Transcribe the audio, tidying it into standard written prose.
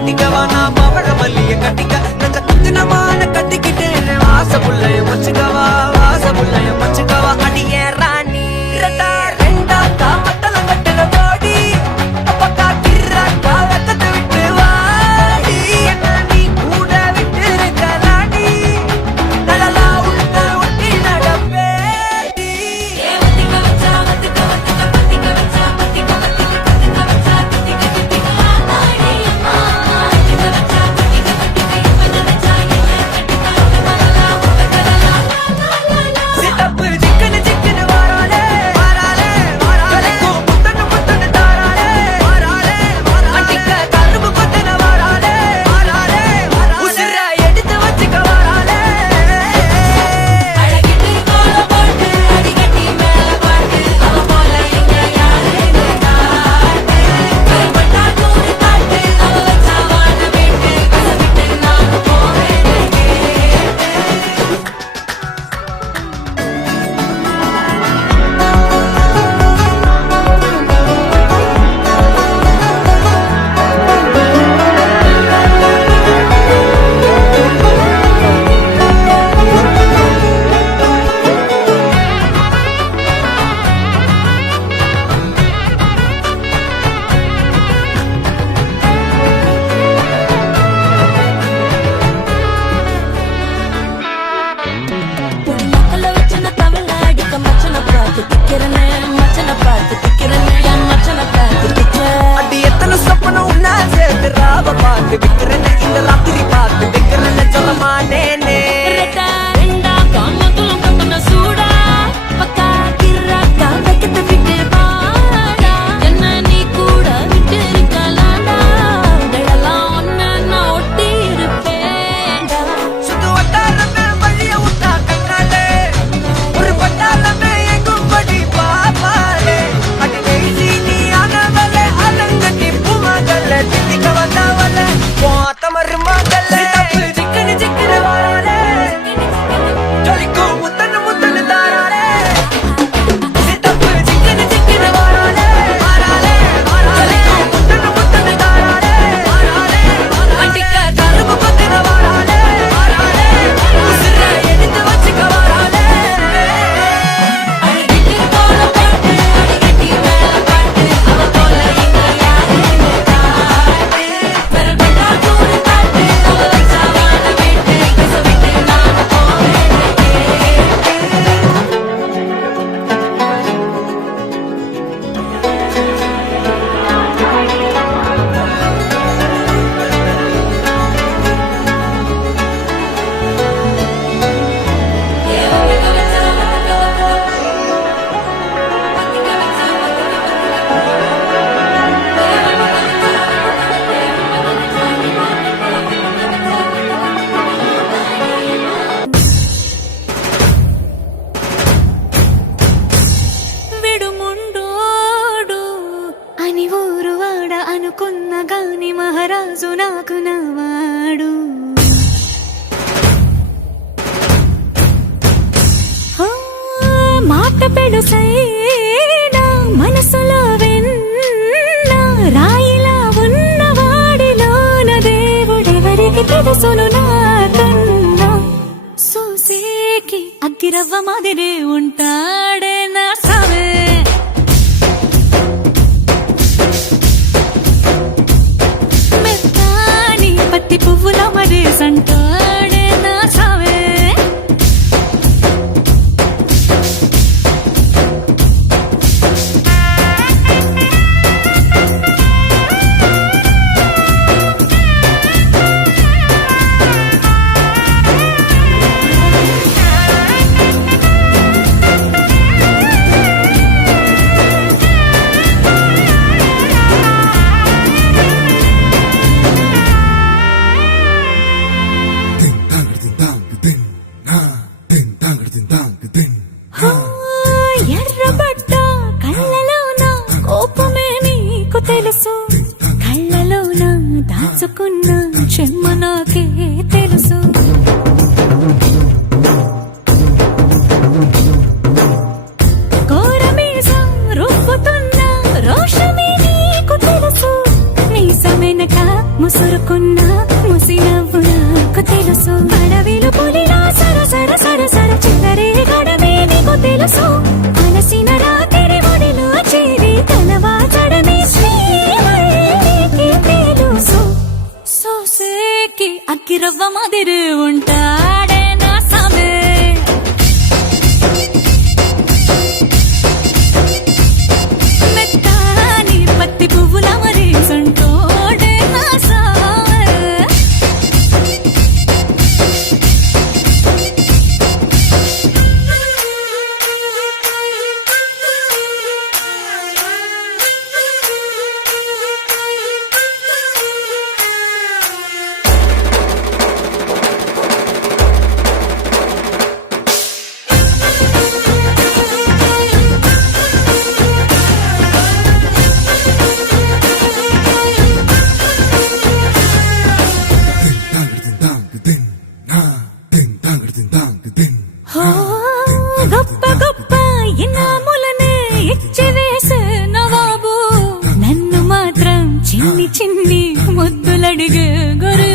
கட்டிக்கவா நான் பவழ மல்லிய கட்டிக்க நஞ்ச குத்தினமான கட்டிக்கிட்டேன் வாச புள்ளைய வச்சுக்கவா வாச புள்ளைய வச்சுக்கவா அடியே ராணி ரெண்டா ரெண்டா காமத்தல கட்டுல போடி அப்பக்கா கிர்ராக்கா வெக்கத்தை விட்டு வாடி என்ன நீ கூட விட்டு இருக்கலாடி நலலா உள்ள ஒட்டி நடப்பேடி வத்திக்க வச்சா வத்திக்க வத்திக்க வத்திக்க வச்சா வத்திக்க வத்திக்க வத்திக்க வச்சா வத்திக்க வத்திக்க ஆனாடி அம்மா வத்திக்க வச்சா வத்திக்க வத்திக்க இப்ப நினைச்சா என்ன கட்டிக்க வரலா சிட்டப்பு சிக்கன சிக்கன வாராலே வாராலே வாராலே முத்தன முத்தன தாராலே வாராலே வாராலே அடிக்க கரும்பு கொத்தன வாராலே வாராலே வாராலே உசிர எடுத்து வச்சுக்க வாராலே அழகிட்டு கோல போட்டு அடிகட்டி மேல பாட்டு அவ போல எங்க யாருன்னு காட்டு கைப்பட்டா தூரி காட்டு அவ வச்சா வாழ விட்டு கசவிட்டு நான் போவேன் பொடியாக்கல வச்சன தவள அடிக்க மச்சன பார்த்து திக்கிறனே மச்சன பார்த்து திக்கிறனே என் மச்சன பார்த்து திக்கிற அடி எத்தனை சொப்பன உன்னா சேர்த்து ராவ பார்த்து விக்கிறேன்னு இந்த ராத்திரி பார்த்து விக்கிறேன்னு சொல்ல மாட்டேனே ரெட்டா ரெண்டா காமத்துலம் கட்டன சூடா பக்கா கிர்ராக்கா வைக்கத்தை விட்டு பாடா என்ன நீ கூட விட்டு இருக்கலாடா உடலெல்லாம் ஒன்ன நான் ஒட்டி இருப்பேன்டா சுத்து வட்டாரமே வழிய விட்டா கண்ணாலே ஒரு பட்டாளமே எங்கும் படி பாப்பாலே அடி பேசி நீ ஆனவளே அலங்கட்டி பூமகள திட்டிக்க வந்தவளே போத்த மருமகளே சிக்கன சிக்கன வாராலே ஜொலிக்கும் முத்தன முத்தன தாராலே சித்தப்பு சிக்கன சிக்கன வாராலே வாராலே வாராலே முத்தன முத்தன தாராலே வாராலே அடிக்க கரும்பு கொத்தின வாராலே வாராலே உசிர எடுத்து வச்சுக்க வாராலே அழகிட்டு கோல போட்டு அடிகட்டி மேல பாட்டு அவ போல எங்க யாருன்னு காட்டு பெரும்பட்டா தூரி காட்டு அவ வச்சா வாழ விட்டு கசவிட்டு நான் போவேன் విడుముండోడు అని ఊరువాడ అనుకున్న గాని మహారాజు నాకు నవాడు మాట పెడుసైనా మనసులో వెన్న రాయిలా ఉన్నవాడిలోన దేవుడెవరికి తెలుసును నాకన్నా సూసేకి అగ్గిరవ్వ మాదిరే ఉంటాడే నా సావే మెత్తాని పత్తి పువ్వుల మరే సంటాడే నా సావే ఎర్రబడ్డ కళ్ళలోన కోపమే నీకు తెలుసు కళ్ళలోన దాచుకున్న చెమ్మ నాకే తెలుసు కోరమీసం రుబ్బుతున్న రోషమే నీకు తెలుసు మీసమెనక ముసురుకున్న ముసి నవ్వు నాకు తెలుసు అడవిలు పులిలా సర సర సర సర చిందరే గడమే నీకు తెలుసు అలసిన రాత్రి ఒడిలో చేరి తలవాచడమే శ్రీవల్లికి తెలుసు సోసేకి అక్కిరవ్వ మాదిరి ఉంటాడే నా సామే మెత్తాని పత్తి పువ్వుల మరి సంటోడే నా సామే హో గొప్ప గొప్ప ఇనాములనే ఇచ్చి వేసే నవాబు నన్ను మాత్రం చిన్ని చిన్ని ముద్దులడిగే గురు